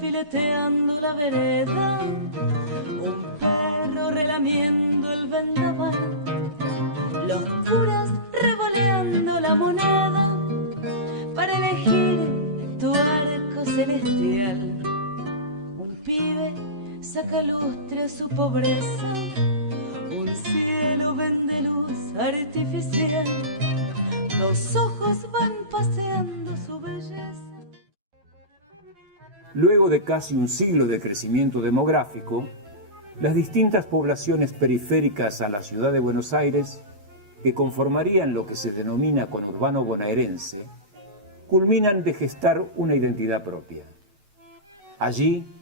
Fileteando la vereda, un perro relamiendo el vendaval, los curas revoleando la moneda para elegir tu arco celestial. Un pibe saca lustre a su pobreza, un cielo vende luz artificial, dos ojos van paseando su belleza. Luego de casi un siglo de crecimiento demográfico, las distintas poblaciones periféricas a la ciudad de Buenos Aires, que conformarían lo que se denomina conurbano bonaerense, culminan de gestar una identidad propia. Allí,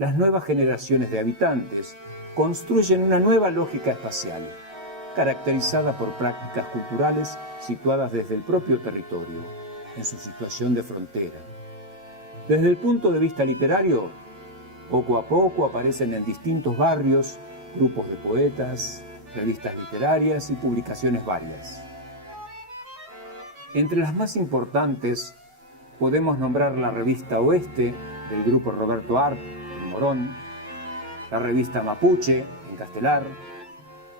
las nuevas generaciones de habitantes construyen una nueva lógica espacial, caracterizada por prácticas culturales situadas desde el propio territorio, en su situación de frontera. Desde el punto de vista literario, poco a poco aparecen en distintos barrios grupos de poetas, revistas literarias y publicaciones varias. Entre las más importantes podemos nombrar la revista Oeste del grupo Roberto Arp en Morón, la revista Mapuche en Castelar,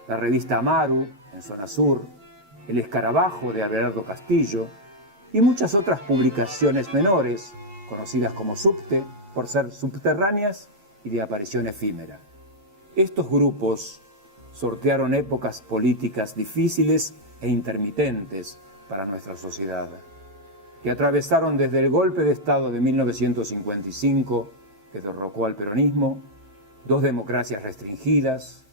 la revista Amaru en Zona Sur, El Escarabajo de Abelardo Castillo y muchas otras publicaciones menores conocidas como subte, por ser subterráneas y de aparición efímera. Estos grupos sortearon épocas políticas difíciles e intermitentes para nuestra sociedad, que atravesaron desde el golpe de Estado de 1955, que derrocó al peronismo, dos democracias restringidas,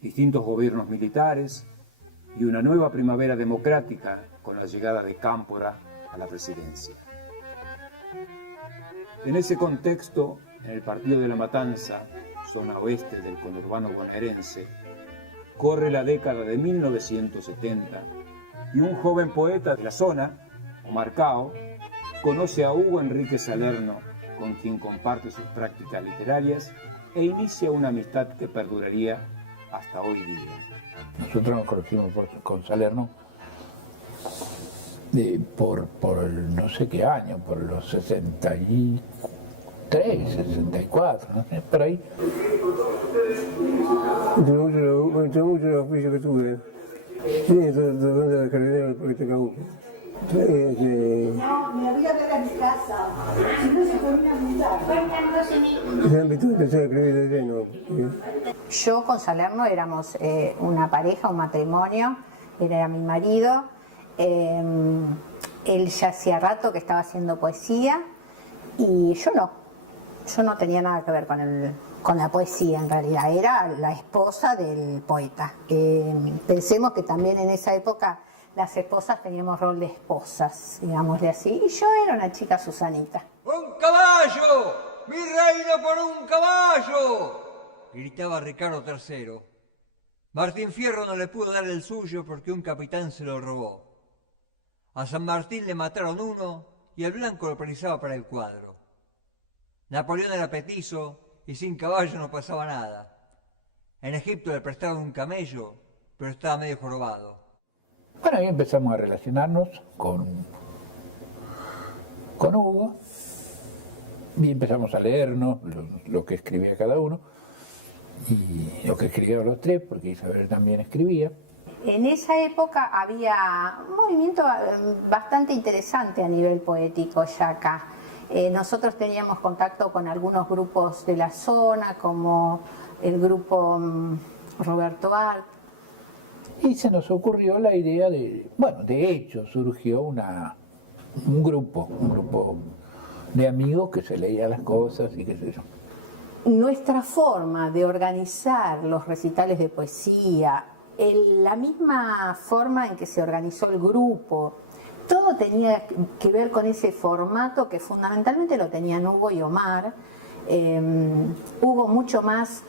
distintos gobiernos militares y una nueva primavera democrática con la llegada de Cámpora a la presidencia. En ese contexto, en el partido de La Matanza, zona oeste del conurbano bonaerense, corre la década de 1970 y un joven poeta de la zona, Omar Cao, conoce a Hugo Enrique Salerno, con quien comparte sus prácticas literarias e inicia una amistad que perduraría hasta hoy día. Nosotros nos conocimos con Salerno por no sé qué año, por los 63, 64, no sé, por ahí. Entre muchos los oficios que tuve, tocando la carrera del poeta Caú. No, me voy a ver a mi casa. Si no se podía juntar. Se han visto empezar a escribir de lleno. Yo con Salerno éramos una pareja, un matrimonio. Él era mi marido. Él ya hacía rato que estaba haciendo poesía y yo no tenía nada que ver con la poesía en realidad, era la esposa del poeta. Pensemos que también en esa época las esposas teníamos rol de esposas, digámosle así, y yo era una chica Susanita. ¡Un caballo! ¡Mi reina por un caballo!, gritaba Ricardo III. Martín Fierro no le pudo dar el suyo porque un capitán se lo robó. A San Martín le mataron uno y el blanco lo precisaba para el cuadro. Napoleón era petizo y sin caballo no pasaba nada. En Egipto le prestaron un camello, pero estaba medio jorobado. Bueno, ahí empezamos a relacionarnos con Hugo y empezamos a leernos lo que escribía cada uno y lo que escribían los tres, porque Isabel también escribía. En esa época había un movimiento bastante interesante a nivel poético ya acá. Nosotros teníamos contacto con algunos grupos de la zona, como el grupo Roberto Art. Y se nos ocurrió la idea de hecho surgió un grupo de amigos que se leía las cosas y qué sé yo. Nuestra forma de organizar los recitales de poesía, la misma forma en que se organizó el grupo, todo tenía que ver con ese formato que fundamentalmente lo tenían Hugo y Omar. Hugo mucho más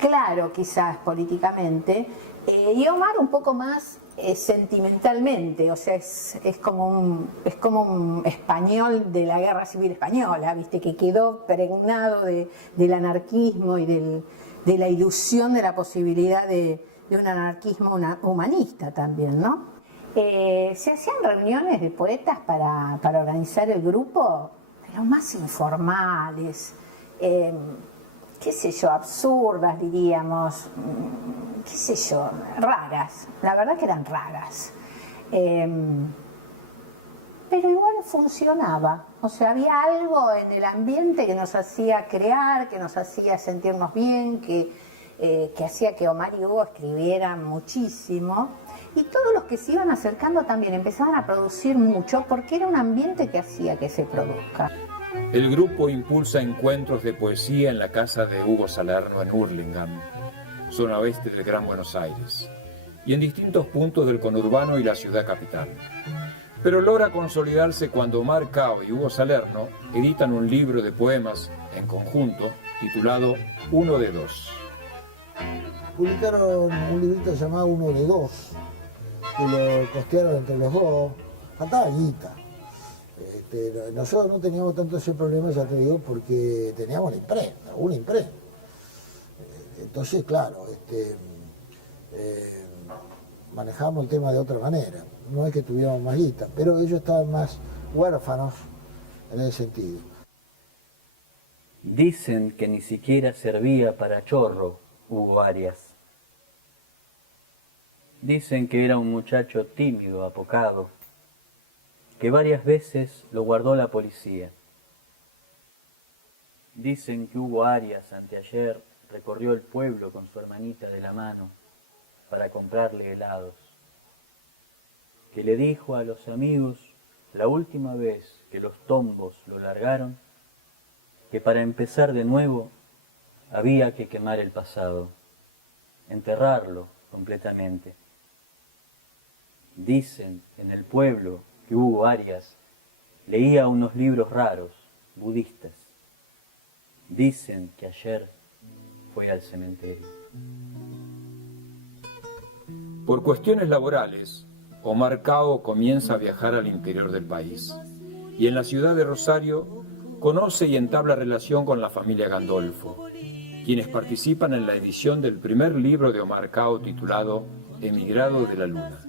claro quizás políticamente, y Omar un poco más sentimentalmente, o sea, es como un español de la Guerra Civil Española, ¿viste? Que quedó pregnado del anarquismo y de la ilusión de la posibilidad de un anarquismo humanista también, ¿no? Se hacían reuniones de poetas para organizar el grupo, de los más informales, qué sé yo, absurdas diríamos, qué sé yo, raras, la verdad que eran raras, pero igual funcionaba, o sea, había algo en el ambiente que nos hacía crear, que nos hacía sentirnos bien, que hacía que Omar y Hugo escribieran muchísimo, y todos los que se iban acercando también empezaban a producir mucho, porque era un ambiente que hacía que se produzca. El grupo impulsa encuentros de poesía en la casa de Hugo Salerno en Hurlingham, zona oeste del Gran Buenos Aires, y en distintos puntos del conurbano y la ciudad capital. Pero logra consolidarse cuando Omar Cao y Hugo Salerno editan un libro de poemas en conjunto titulado Uno de Dos. Publicaron un librito llamado Uno de Dos, que lo costearon entre los dos, faltaba guita. Nosotros no teníamos tanto ese problema, ya te digo, porque teníamos una imprenta. Entonces, claro, manejamos el tema de otra manera. No es que tuviéramos más guita, pero ellos estaban más huérfanos en ese sentido. Dicen que ni siquiera servía para chorro Hugo Arias. Dicen que era un muchacho tímido, apocado, que varias veces lo guardó la policía. Dicen que Hugo Arias anteayer recorrió el pueblo con su hermanita de la mano para comprarle helados, que le dijo a los amigos la última vez que los tombos lo largaron que para empezar de nuevo había que quemar el pasado, enterrarlo completamente. Dicen en el pueblo que Hugo Arias leía unos libros raros, budistas. Dicen que ayer fue al cementerio. Por cuestiones laborales, Omar Cao comienza a viajar al interior del país y en la ciudad de Rosario conoce y entabla relación con la familia Gandolfo, quienes participan en la edición del primer libro de Omar Cao titulado Emigrado de la Luna.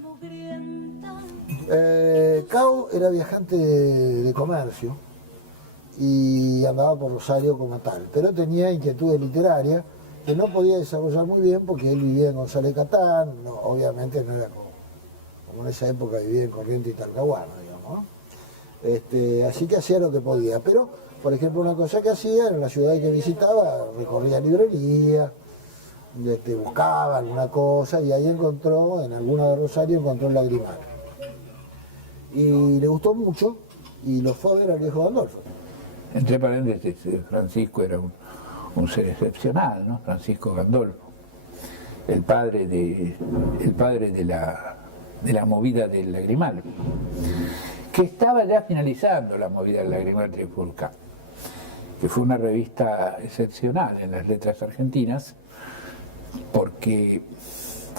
Cao era viajante de comercio y andaba por Rosario como tal, pero tenía inquietudes literarias que no podía desarrollar muy bien porque él vivía en González Catán, obviamente no era como en esa época vivía en Corrientes y Talcahuano, digamos, ¿no? Así que hacía lo que podía, pero por ejemplo una cosa que hacía en la ciudad que visitaba, recorría librerías, buscaba alguna cosa y ahí encontró, en alguna de Rosario encontró el Lagrimal. Y le gustó mucho y lo fue a ver al viejo Gandolfo. Entre paréntesis, Francisco era un ser excepcional, ¿no? Francisco Gandolfo, el padre de la movida del Lagrimal, que estaba ya finalizando la movida del Lagrimal Trifulca, que fue una revista excepcional en las letras argentinas, porque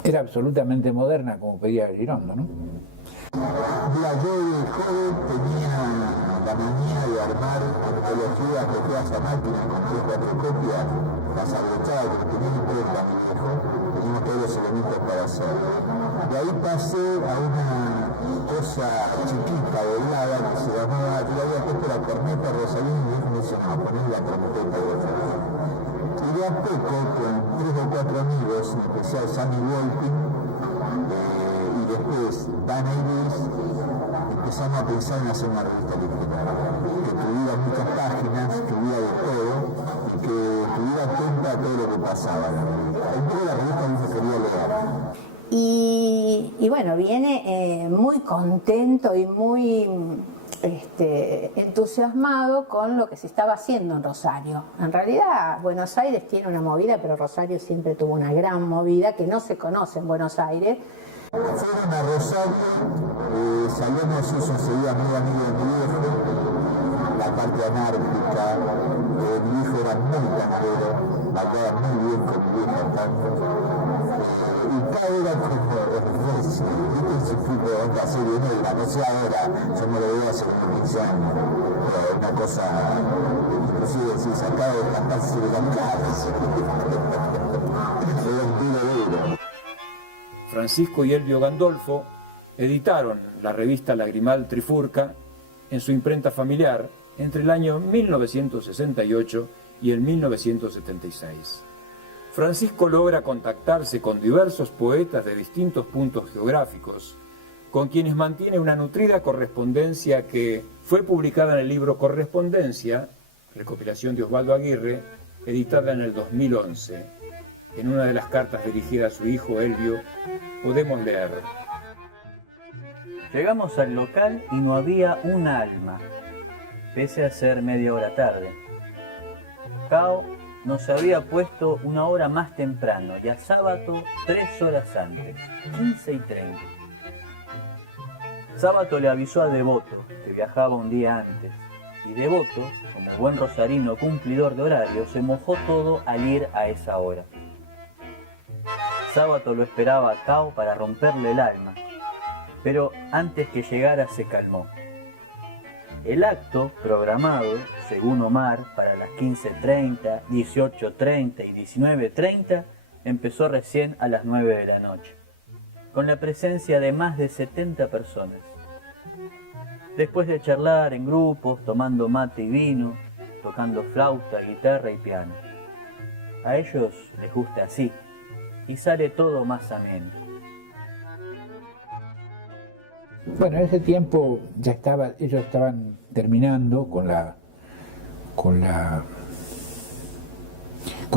era absolutamente moderna, como pedía Girondo, ¿no? Mira, yo de joven tenía la manía de armar antologías de Plaza Máquina con 3-4 copias, las abrochadas que tenía imprenta mi viejo, teníamos todos los elementos para hacerlo. De ahí pasé a una cosa chiquita, doblada, que se llamaba, yo le había puesto la corneta Rosalín y mi viejo me decía, no, poné la corneta de Rosalín. Y de a poco, con 3 o 4 amigos, en especial Sammy Wolpin, después Dan Iris, empezamos a pensar en hacer una revista literaria, que tuviera muchas páginas, que hubiera de todo, y que estuviera atenta a todo lo que pasaba en la revista. Un poco la revista que yo quería leer. Y bueno, viene muy contento y muy entusiasmado con lo que se estaba haciendo en Rosario. En realidad Buenos Aires tiene una movida, pero Rosario siempre tuvo una gran movida que no se conoce en Buenos Aires. Fueron a Rosario, salíamos eso enseguida muy amigo de mi viejo, la parte anárquica, mi hijo era muy cajero, va a quedar muy bien con mi vieja tanto. Y Cao era como Messi, ese tipo de onda serie negra, no sé ahora, yo me lo veo hace unos 15 años, pero una cosa, inclusive si sacado de las pases de las caras. Era un tiro duro. Francisco y Elvio Gandolfo editaron la revista Lagrimal Trifurca en su imprenta familiar entre el año 1968 y el 1976. Francisco logra contactarse con diversos poetas de distintos puntos geográficos, con quienes mantiene una nutrida correspondencia que fue publicada en el libro Correspondencia, recopilación de Osvaldo Aguirre, editada en el 2011. En una de las cartas dirigidas a su hijo Elvio, podemos leer: Llegamos al local y no había un alma, pese a ser media hora tarde. Cao nos había puesto una hora más temprano y a sábado 3 horas antes, 15:30. Sábato le avisó a Devoto, que viajaba un día antes, y Devoto, como buen rosarino cumplidor de horario, se mojó todo al ir a esa hora. Sábato lo esperaba a Cao para romperle el alma, pero antes que llegara se calmó. El acto programado, según Omar, para las 15:30, 18:30 y 19:30, empezó recién a las 9 de la noche, con la presencia de más de 70 personas. Después de charlar en grupos, tomando mate y vino, tocando flauta, guitarra y piano. A ellos les gusta así, y sale todo más ameno. Bueno, en ese tiempo ya ellos estaban terminando con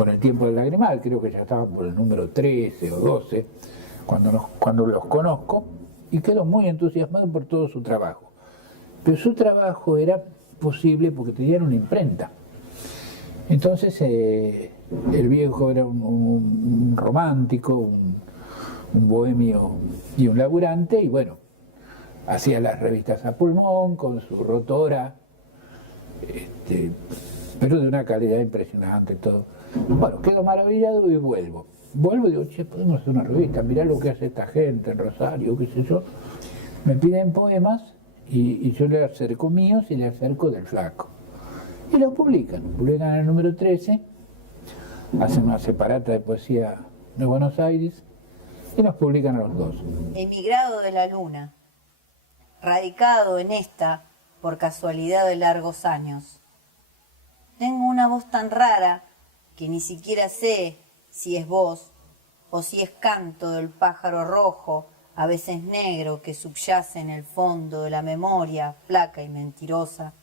el tiempo del Lagrimal, creo que ya estaban por el número 13 o 12, cuando los conozco, y quedo muy entusiasmado por todo su trabajo. Pero su trabajo era posible porque tenían una imprenta. Entonces el viejo era un romántico, un bohemio y un laburante, y bueno, hacía las revistas a pulmón con su rotora, pero de una calidad impresionante todo. Bueno, quedo maravillado y vuelvo y digo, che, podemos hacer una revista, mirá lo que hace esta gente en Rosario, qué sé yo. Me piden poemas y yo le acerco míos y le acerco del Flaco. Y los publican el número 13, hacen una separata de poesía de Buenos Aires y los publican a los dos. Emigrado de la luna, radicado en esta por casualidad de largos años. Tengo una voz tan rara que ni siquiera sé si es voz o si es canto del pájaro rojo, a veces negro, que subyace en el fondo de la memoria flaca y mentirosa,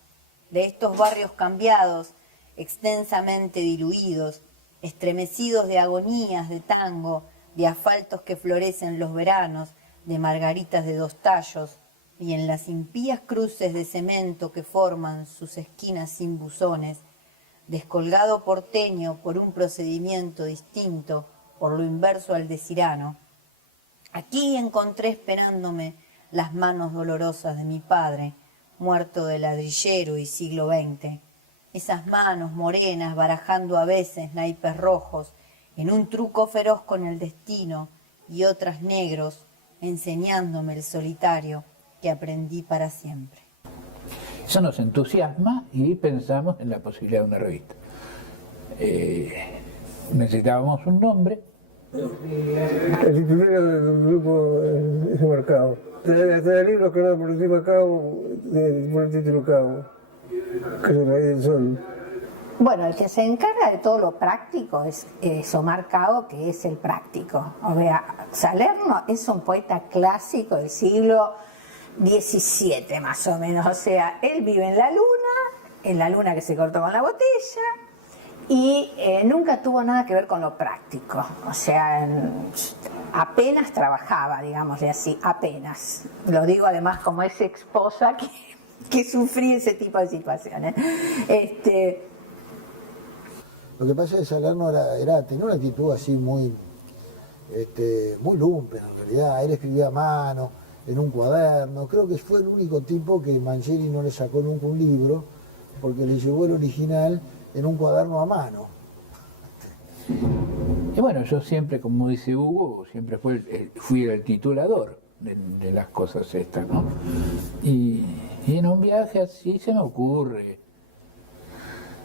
de estos barrios cambiados, extensamente diluidos, estremecidos de agonías de tango, de asfaltos que florecen los veranos, de margaritas de 2 tallos, y en las impías cruces de cemento que forman sus esquinas sin buzones, descolgado porteño por un procedimiento distinto, por lo inverso al de Cirano. Aquí encontré esperándome las manos dolorosas de mi padre, muerto de ladrillero y siglo XX. Esas manos morenas barajando a veces naipes rojos, en un truco feroz con el destino, y otras negros, enseñándome el solitario que aprendí para siempre. Eso nos entusiasma y pensamos en la posibilidad de una revista. Necesitábamos un nombre. El titular del grupo es marcado. Hasta el libro que no por encima Cabo, por el título Cabo, que es el Raíz del Sol. Bueno, el que se encarga de todo lo práctico es Omar Cao, que es el práctico. O sea, Salerno es un poeta clásico del siglo XVII más o menos. O sea, él vive en la luna que se cortó con la botella, y nunca tuvo nada que ver con lo práctico. O sea, apenas trabajaba, digámosle así, apenas. Lo digo además como ex esposa que sufrí ese tipo de situaciones. Lo que pasa es que Salerno tenía una actitud así muy lumpen en realidad. Él escribía a mano, en un cuaderno. Creo que fue el único tipo que Mangieri no le sacó nunca un libro, porque le llevó el original en un cuaderno a mano. Y bueno, yo siempre, como dice Hugo, siempre fui el titulador de las cosas estas, ¿no? Y en un viaje así se me ocurre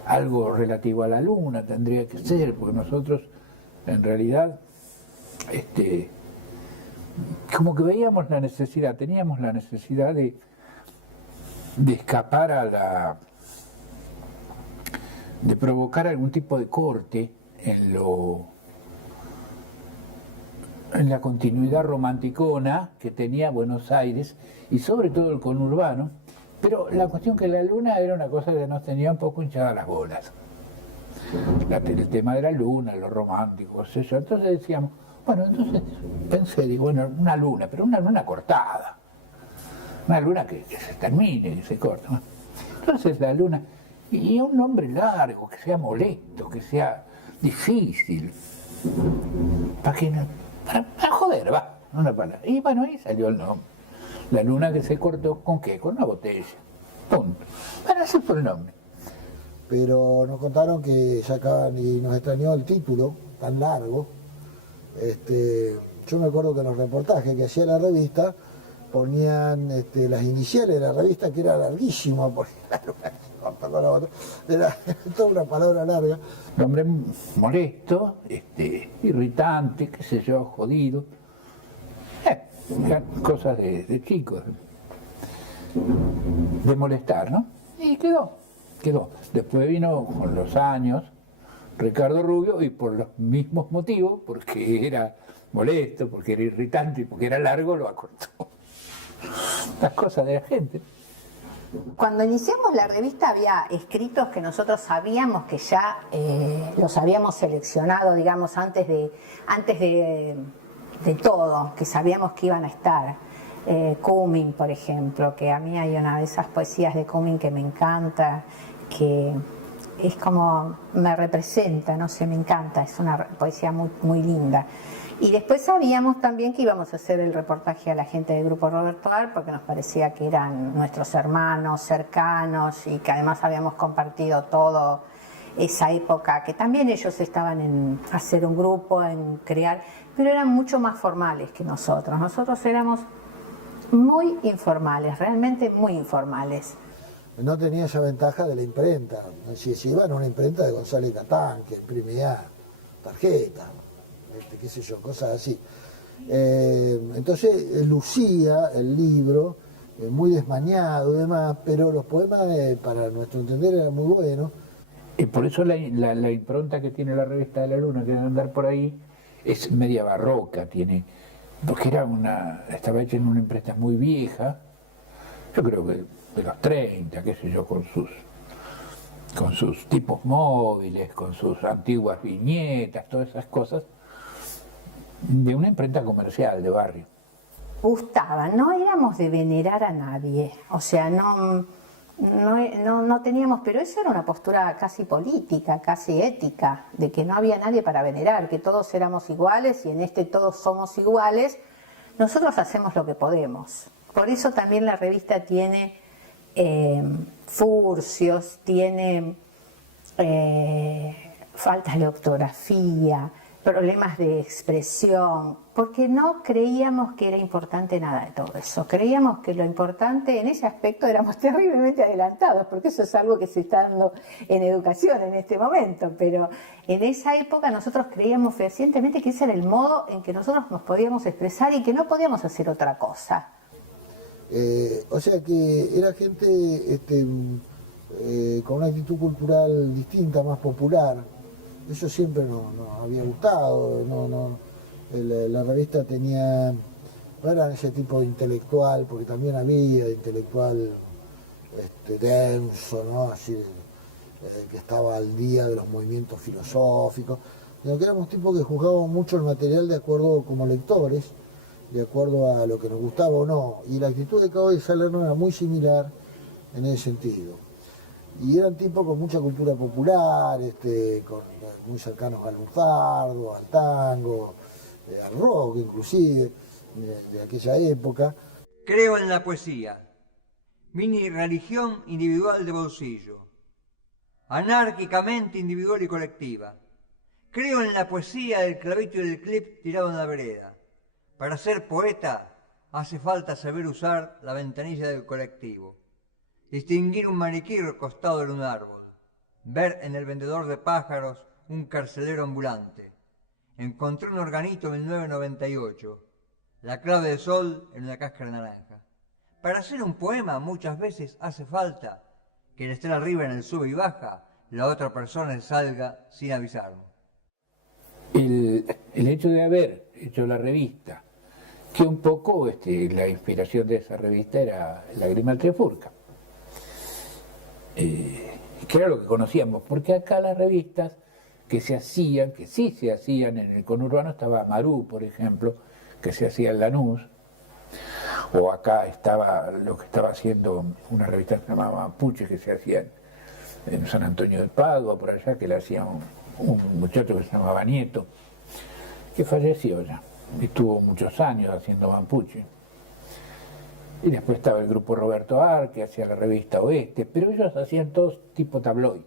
algo relativo a la luna, tendría que ser, porque nosotros en realidad como que veíamos la necesidad, teníamos la necesidad de escapar de provocar algún tipo de corte en la continuidad romanticona que tenía Buenos Aires y sobre todo el conurbano, pero la cuestión que la luna era una cosa que nos tenía un poco hinchadas las bolas. El tema de la luna, lo romántico, qué sé yo. Entonces decíamos, bueno, entonces pensé, digo, bueno, una luna, pero una luna cortada. Una luna que se termine, que se corta, ¿no? Entonces la luna, y un nombre largo, que sea molesto, que sea difícil, para joder, va, una palabra. Y bueno, ahí salió el nombre. La luna que se cortó, ¿con qué? Con una botella. Punto. Bueno, ese fue el nombre. Pero nos contaron que sacaban, y nos extrañó el título tan largo. Yo me acuerdo que en los reportajes que hacía la revista ponían las iniciales de la revista, que era larguísima, porque era toda una palabra larga. Nombre molesto, irritante, qué sé yo, jodido. Cosas de chicos, de molestar, ¿no? Y quedó. Después vino con los años Ricardo Rubio, y por los mismos motivos, porque era molesto, porque era irritante y porque era largo, lo acortó. Las cosas de la gente. Cuando iniciamos la revista había escritos que nosotros sabíamos que ya los habíamos seleccionado, digamos, antes de todo, que sabíamos que iban a estar. Cumming, por ejemplo, que a mí hay una de esas poesías de Cumming que me encanta, que es como me representa, no sé, me encanta, es una poesía muy, muy linda. Y después sabíamos también que íbamos a hacer el reportaje a la gente del Grupo Roberto Arlt, porque nos parecía que eran nuestros hermanos cercanos y que además habíamos compartido todo esa época, que también ellos estaban en hacer un grupo, en crear, pero eran mucho más formales que nosotros. Nosotros éramos muy informales, realmente muy informales. No tenía esa ventaja de la imprenta. Si iban a una imprenta de González Catán, que imprimía tarjetas, qué sé yo, cosas así. Entonces lucía el libro, muy desmañado y demás, pero los poemas, para nuestro entender, eran muy buenos. Y por eso la impronta que tiene la revista de la Luna, que debe andar por ahí, es media barroca, porque estaba hecha en una imprenta muy vieja, yo creo que de los 30, qué sé yo, con sus tipos móviles, con sus antiguas viñetas, todas esas cosas, de una imprenta comercial de barrio. Gustaba, no éramos de venerar a nadie, o sea, no teníamos, pero eso era una postura casi política, casi ética, de que no había nadie para venerar, que todos éramos iguales y en todos somos iguales, nosotros hacemos lo que podemos. Por eso también la revista tiene furcios, tiene faltas de ortografía, problemas de expresión, porque no creíamos que era importante nada de todo eso. Creíamos que lo importante, en ese aspecto éramos terriblemente adelantados, porque eso es algo que se está dando en educación en este momento, pero en esa época nosotros creíamos fehacientemente que ese era el modo en que nosotros nos podíamos expresar y que no podíamos hacer otra cosa. O sea que era gente con una actitud cultural distinta, más popular. Eso siempre nos había gustado. La revista no era ese tipo de intelectual, porque también había intelectual denso, ¿no? Así, que estaba al día de los movimientos filosóficos, sino que éramos tipos que juzgábamos mucho el material de acuerdo como lectores, de acuerdo a lo que nos gustaba o no, y la actitud de Cabo de Salerno era muy similar en ese sentido. Y eran tipos con mucha cultura popular, muy cercanos al lunfardo, al tango, al rock inclusive, de aquella época. Creo en la poesía, mini religión individual de bolsillo, anárquicamente individual y colectiva, Creo en la poesía del clavito y del clip tirado en la vereda. Para ser poeta hace falta saber usar la ventanilla del colectivo, distinguir un maniquí recostado en un árbol, ver en el vendedor de pájaros un carcelero ambulante. Encontré un organito en 1998, la clave del sol en una cáscara de naranja. Para hacer un poema muchas veces hace falta que el estar arriba en el sube y baja, la otra persona se salga sin avisarnos. El hecho de haber hecho la revista, que un poco la inspiración de esa revista era Lágrima Trifurca, que era lo que conocíamos, porque acá las revistas que se hacían, que sí se hacían en el conurbano, estaba Marú, por ejemplo, que se hacía en Lanús, o acá estaba lo que estaba haciendo una revista que se llamaba Mapuche, que se hacía en San Antonio de Padua, por allá, que le hacía un muchacho que se llamaba Nieto, que falleció ya, y estuvo muchos años haciendo Mapuche. Y después estaba el grupo Roberto Ar, que hacía la revista Oeste, pero ellos hacían todos tipo tabloid.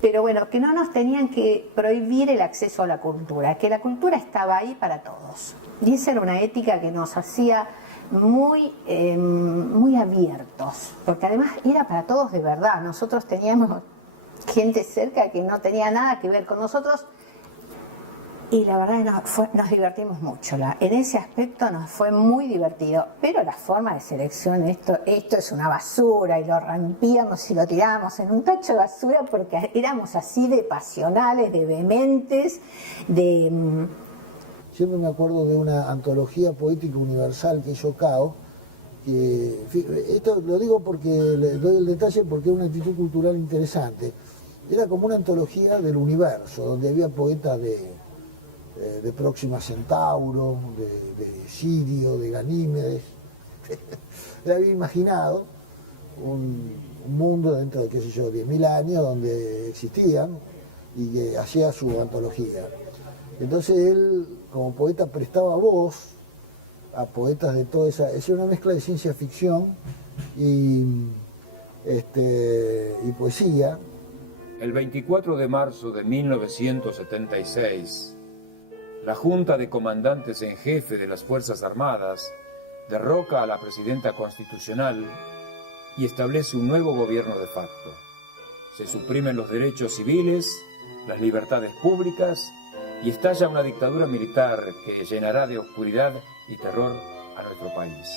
Pero bueno, que no nos tenían que prohibir el acceso a la cultura, que la cultura estaba ahí para todos. Y esa era una ética que nos hacía muy abiertos, porque además era para todos de verdad. Nosotros teníamos gente cerca que no tenía nada que ver con nosotros y la verdad nos divertimos mucho. En ese aspecto nos fue muy divertido, pero la forma de selección, esto es una basura, y lo rompíamos y lo tirábamos en un tacho de basura porque éramos así de pasionales, de vehementes, Siempre me acuerdo de una antología poética universal que hizo Cao, que, esto lo digo porque le doy el detalle porque es una actitud cultural interesante. Era como una antología del universo, donde había poetas de Próxima Centauro, de Sirio, de Ganímedes. Le había imaginado un mundo dentro de, qué sé yo, 10.000 años donde existían y que hacía su antología. Entonces él, como poeta, prestaba voz a poetas de toda esa... Es una mezcla de ciencia ficción y poesía. El 24 de marzo de 1976, la Junta de Comandantes en Jefe de las Fuerzas Armadas derroca a la presidenta constitucional y establece un nuevo gobierno de facto. Se suprimen los derechos civiles, las libertades públicas y estalla una dictadura militar que llenará de oscuridad y terror a nuestro país.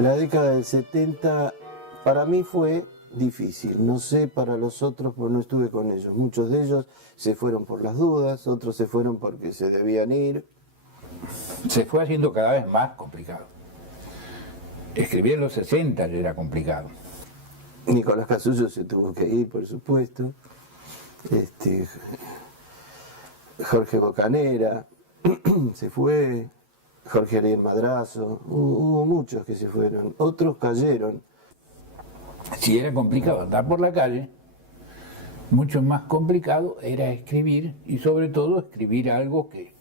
La década del 70 para mí fue difícil, no sé para los otros porque no estuve con ellos. Muchos de ellos se fueron por las dudas, otros se fueron porque se debían ir. Se fue haciendo cada vez más complicado. Escribir en los 60 ya era complicado. Nicolás Casullo se tuvo que ir, por supuesto. Jorge Bocanera se fue, Jorge Ariel Madrazo, hubo muchos que se fueron, otros cayeron. Si era complicado andar por la calle, mucho más complicado era escribir, y sobre todo escribir algo que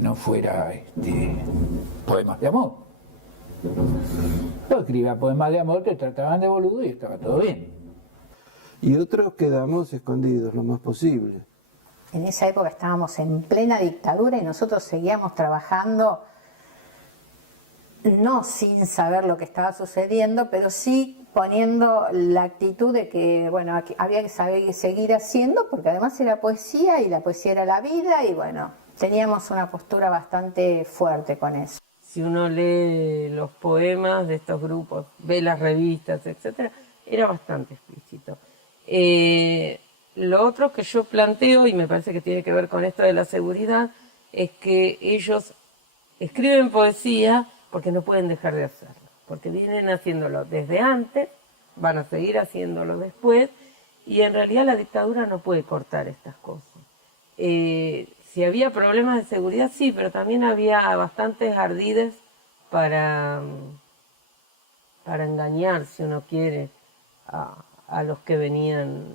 no fuera poemas de amor. Yo escribía poemas de amor, te trataban de boludo y estaba todo bien. Y otros quedamos escondidos lo más posible. En esa época estábamos en plena dictadura y nosotros seguíamos trabajando, no sin saber lo que estaba sucediendo, pero sí poniendo la actitud de que, bueno, había que saber seguir haciendo, porque además era poesía y la poesía era la vida, y bueno, teníamos una postura bastante fuerte con eso. Si uno lee los poemas de estos grupos, ve las revistas, etc., era bastante explícito. Lo otro que yo planteo, y me parece que tiene que ver con esto de la seguridad, es que ellos escriben poesía porque no pueden dejar de hacerlo, porque vienen haciéndolo desde antes, van a seguir haciéndolo después, y en realidad la dictadura no puede cortar estas cosas. Si había problemas de seguridad, sí, pero también había bastantes ardides para engañar, si uno quiere, a los que venían,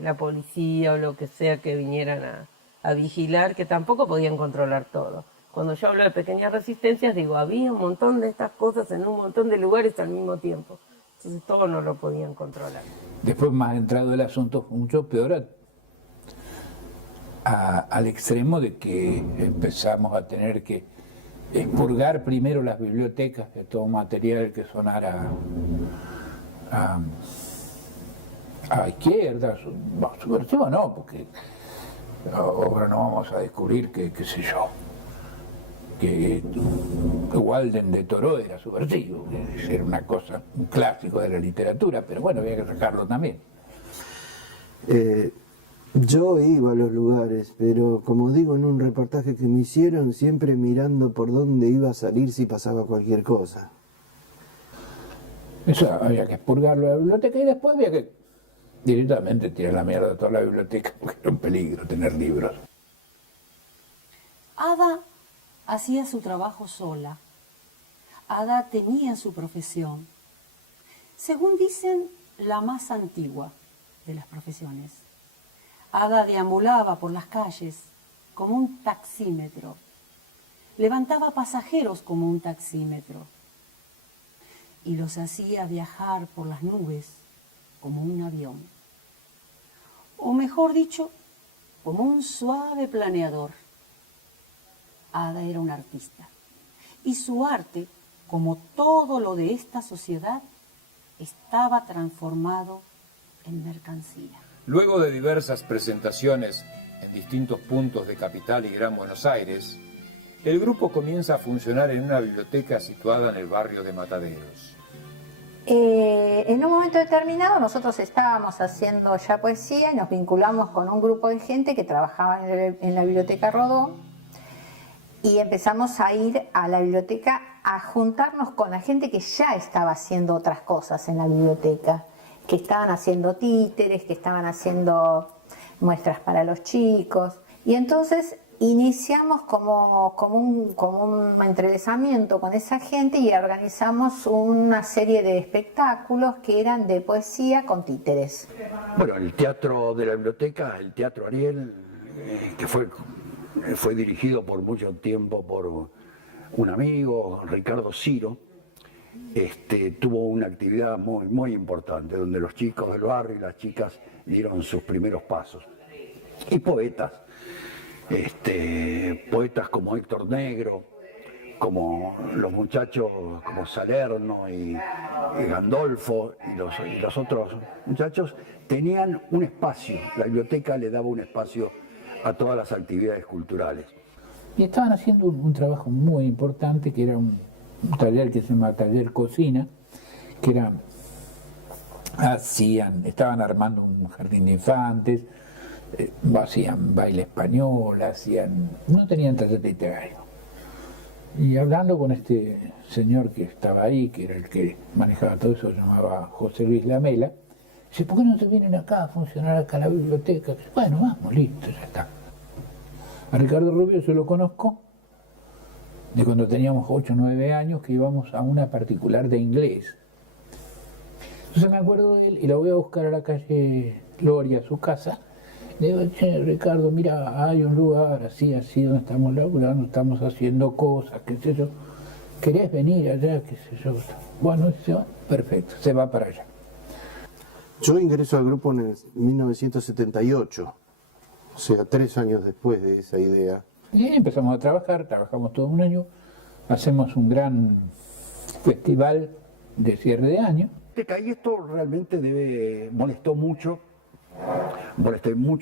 la policía o lo que sea que vinieran a vigilar, que tampoco podían controlar todo. Cuando yo hablo de pequeñas resistencias, digo, había un montón de estas cosas en un montón de lugares al mismo tiempo. Entonces todo no lo podían controlar. Después, más entrado el asunto, fue mucho peor al extremo de que empezamos a tener que expurgar primero las bibliotecas de todo material que sonara a izquierda, subversivo no, porque ahora no vamos a descubrir que, qué sé yo, que Walden de Thoreau era subversivo, que era una cosa, un clásico de la literatura, pero bueno, había que sacarlo también. Yo iba a los lugares, pero como digo en un reportaje que me hicieron, siempre mirando por dónde iba a salir si pasaba cualquier cosa. Eso había que expurgarlo de la biblioteca y después había que directamente tirar la mierda a toda la biblioteca porque era un peligro tener libros. Ada hacía su trabajo sola. Ada tenía su profesión. Según dicen, la más antigua de las profesiones. Ada deambulaba por las calles como un taxímetro. Levantaba pasajeros como un taxímetro. Y los hacía viajar por las nubes como un avión. O mejor dicho, como un suave planeador. Ada era una artista. Y su arte, como todo lo de esta sociedad, estaba transformado en mercancía. Luego de diversas presentaciones en distintos puntos de Capital y Gran Buenos Aires, el grupo comienza a funcionar en una biblioteca situada en el barrio de Mataderos. En un momento determinado nosotros estábamos haciendo ya poesía y nos vinculamos con un grupo de gente que trabajaba en la biblioteca Rodó y empezamos a ir a la biblioteca a juntarnos con la gente que ya estaba haciendo otras cosas en la biblioteca, que estaban haciendo títeres, que estaban haciendo muestras para los chicos. Y entonces iniciamos como un entrelazamiento con esa gente y organizamos una serie de espectáculos que eran de poesía con títeres. Bueno, el teatro de la biblioteca, el Teatro Ariel, que fue dirigido por mucho tiempo por un amigo, Ricardo Ciro, tuvo una actividad muy importante, donde los chicos del barrio y las chicas dieron sus primeros pasos. Y poetas, poetas como Héctor Negro, como los muchachos como Salerno y Gandolfo y los otros muchachos, tenían un espacio, la biblioteca le daba un espacio a todas las actividades culturales. Y estaban haciendo un trabajo muy importante, que era un taller que se llama Taller Cocina, que era, estaban armando un jardín de infantes, hacían baile español, no tenían taller literario. Y hablando con este señor que estaba ahí, que era el que manejaba todo eso, se llamaba José Luis Lamela, dice, ¿por qué no se vienen acá a funcionar acá a la biblioteca? Bueno, vamos, listo, ya está. A Ricardo Rubio yo lo conozco de cuando teníamos 8 o 9 años, que íbamos a una particular de inglés. Entonces me acuerdo de él y lo voy a buscar a la calle Gloria, a su casa. Le digo, che, Ricardo, mira, hay un lugar así, donde estamos laburando, estamos haciendo cosas, qué sé yo. ¿Querés venir allá? Qué sé yo. Bueno, dice, perfecto, se va para allá. Yo ingreso al grupo en 1978, o sea, 3 años después de esa idea. Y empezamos a trabajar, trabajamos todo un año, hacemos un gran festival de cierre de año. Y esto realmente molestó mucho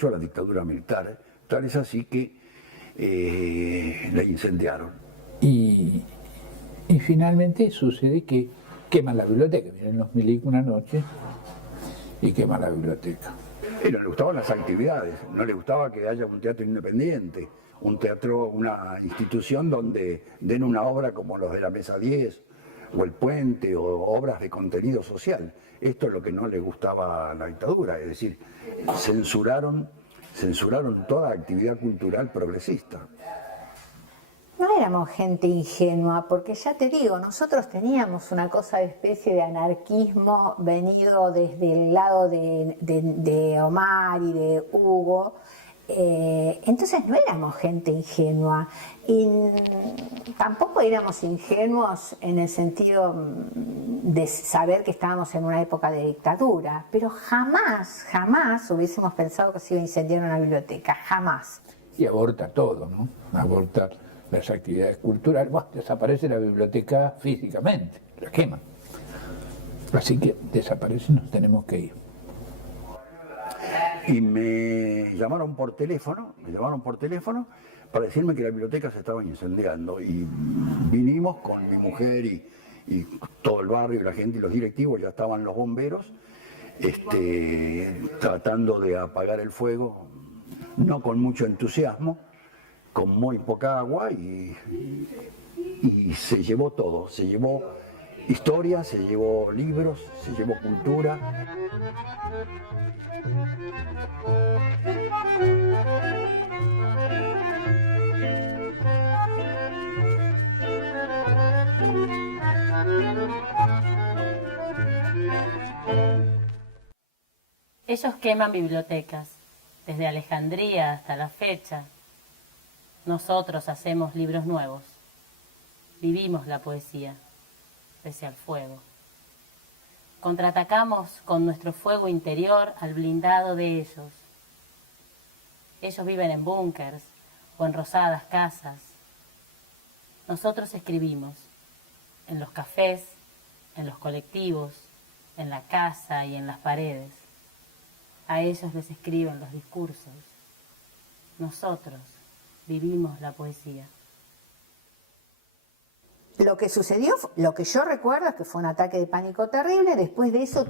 a la dictadura militar, tal es así que la incendiaron. Y finalmente sucede que queman la biblioteca, vienen los milicos una noche y queman la biblioteca. Y no le gustaban las actividades, no le gustaba que haya un teatro independiente, un teatro, una institución donde den una obra como los de la Mesa 10 o El Puente o obras de contenido social. Esto es lo que no le gustaba a la dictadura, es decir, censuraron toda actividad cultural progresista. No éramos gente ingenua, porque ya te digo, nosotros teníamos una cosa de especie de anarquismo venido desde el lado de Omar y de Hugo. Entonces no éramos gente ingenua y tampoco éramos ingenuos en el sentido de saber que estábamos en una época de dictadura, pero jamás hubiésemos pensado que se iba a incendiar una biblioteca, jamás. Y aborta todo, ¿no? Aborta las actividades culturales. Bueno, desaparece la biblioteca físicamente, la queman. Así que desaparece, nos tenemos que ir. Y me llamaron por teléfono para decirme que la biblioteca se estaba incendiando. Y vinimos con mi mujer y todo el barrio y la gente y los directivos, ya estaban los bomberos, tratando de apagar el fuego, no con mucho entusiasmo, con muy poca agua, y se llevó todo, se llevó historia, se llevó libros, se llevó cultura. Ellos queman bibliotecas, desde Alejandría hasta la fecha. Nosotros hacemos libros nuevos. Vivimos la poesía, pese al fuego. Contraatacamos con nuestro fuego interior al blindado de ellos. Ellos viven en búnkers o en rosadas casas. Nosotros escribimos en los cafés, en los colectivos, en la casa y en las paredes. A ellos les escriben los discursos. Nosotros vivimos la poesía. Lo que sucedió, lo que yo recuerdo es que fue un ataque de pánico terrible. Después de eso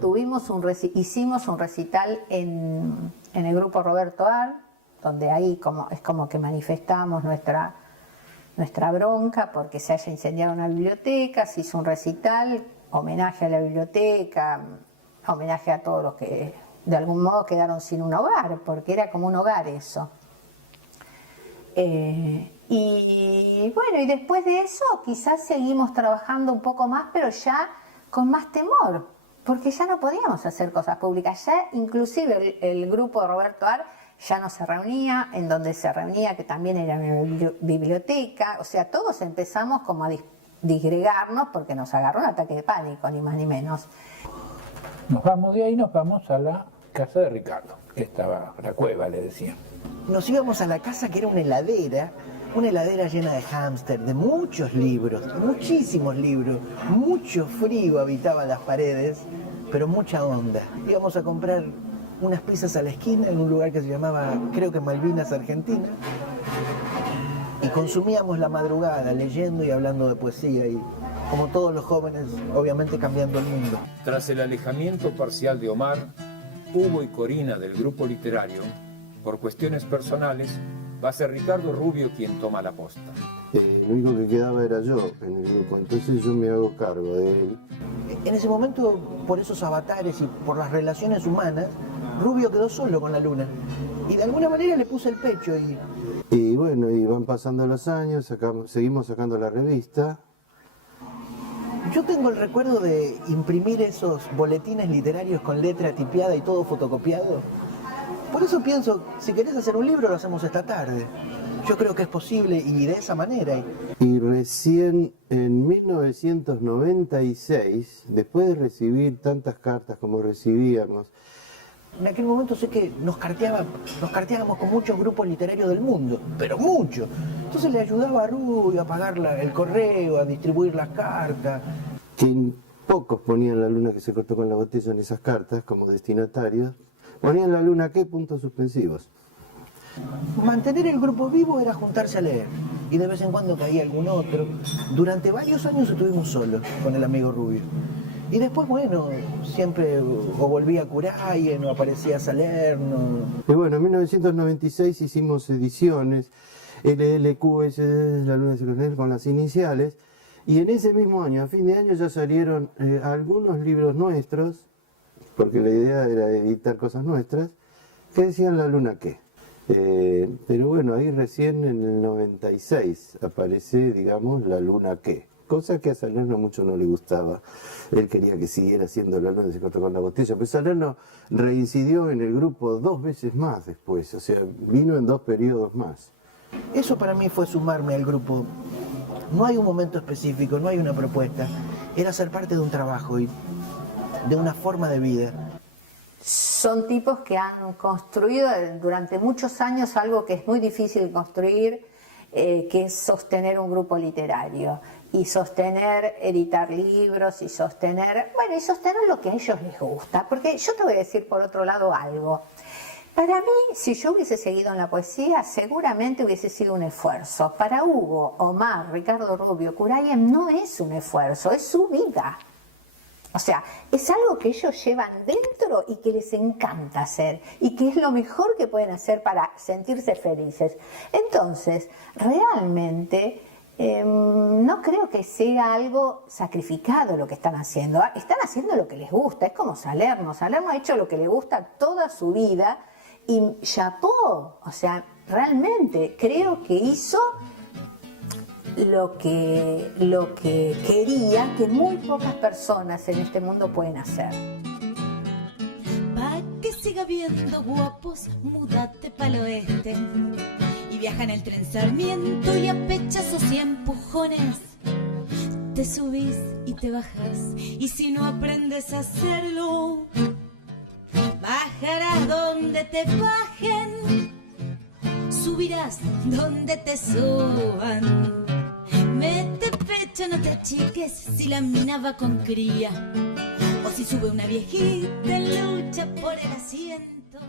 hicimos un recital en el grupo Roberto Ar, donde ahí es como que manifestamos nuestra bronca porque se haya incendiado una biblioteca. Se hizo un recital, homenaje a la biblioteca, homenaje a todos los que de algún modo quedaron sin un hogar, porque era como un hogar eso. Y bueno, y después de eso quizás seguimos trabajando un poco más, pero ya con más temor, porque ya no podíamos hacer cosas públicas. Ya inclusive el grupo de Roberto Ar ya no se reunía, en donde se reunía, que también era una biblioteca. O sea, todos empezamos como a disgregarnos porque nos agarró un ataque de pánico, ni más ni menos. Nos vamos de ahí, nos vamos a la casa de Ricardo, que estaba la cueva, le decían. Nos íbamos a la casa, que era una heladera llena de hámster, de muchos libros, muchísimos libros, mucho frío habitaba las paredes, pero mucha onda. Íbamos a comprar unas pizzas a la esquina en un lugar que se llamaba, creo que Malvinas, Argentina, y consumíamos la madrugada leyendo y hablando de poesía, y como todos los jóvenes, obviamente cambiando el mundo. Tras el alejamiento parcial de Omar, Hugo y Corina del grupo literario, por cuestiones personales, va a ser Ricardo Rubio quien toma la posta. Lo único que quedaba era yo en el grupo, entonces yo me hago cargo de él. En ese momento, por esos avatares y por las relaciones humanas, Rubio quedó solo con la luna. Y de alguna manera le puse el pecho y bueno, y van pasando los años, seguimos sacando la revista. Yo tengo el recuerdo de imprimir esos boletines literarios con letra tipiada y todo fotocopiado. Por eso pienso, si querés hacer un libro, lo hacemos esta tarde. Yo creo que es posible y de esa manera. Y recién en 1996, después de recibir tantas cartas como recibíamos, en aquel momento sé que nos carteábamos con muchos grupos literarios del mundo, pero muchos. Entonces le ayudaba a Rubio a pagar el correo, a distribuir las cartas. Que pocos ponían la luna que se cortó con la botella en esas cartas como destinatarios. Ponían la luna ¿qué? Puntos suspensivos. Mantener el grupo vivo era juntarse a leer. Y de vez en cuando caía algún otro. Durante varios años estuvimos solos con el amigo Rubio. Y después, bueno, siempre o volvía a Curayen o aparecía Salerno. Y bueno, en 1996 hicimos ediciones, LLQS, La Luna de Coronel, con las iniciales. Y en ese mismo año, a fin de año, ya salieron algunos libros nuestros, porque la idea era editar cosas nuestras, que decían La Luna qué. Pero bueno, ahí recién en el 96 aparece, digamos, La Luna qué. Cosa que a Salerno mucho no le gustaba. Él quería que siguiera siendo La Luna se cortó con la botella. Pero Salerno reincidió en el grupo 2 veces más después. O sea, vino en 2 periodos más. Eso para mí fue sumarme al grupo. No hay un momento específico, no hay una propuesta. era ser parte de un trabajo y de una forma de vida. Son tipos que han construido durante muchos años algo que es muy difícil de construir, que es sostener un grupo literario y sostener, editar libros y sostener lo que a ellos les gusta. Porque yo te voy a decir por otro lado algo. Para mí, si yo hubiese seguido en la poesía, seguramente hubiese sido un esfuerzo. Para Hugo, Omar, Ricardo Rubio, Kurayev no es un esfuerzo, es su vida. O sea, es algo que ellos llevan dentro y que les encanta hacer y que es lo mejor que pueden hacer para sentirse felices. Entonces, realmente no creo que sea algo sacrificado lo que están haciendo. Están haciendo lo que les gusta, es como Salerno. Salerno ha hecho lo que le gusta toda su vida y chapó. O sea, realmente creo que hizo lo que quería, que muy pocas personas en este mundo pueden hacer. Pa' que siga viendo guapos, múdate pa'l oeste y viaja en el tren Sarmiento y a pechazos y empujones te subís y te bajás, y si no aprendes a hacerlo, bajarás donde te bajen, subirás donde te suban. Mete pecho, no te achiques si la mina va con cría, o si sube una viejita en lucha por el asiento.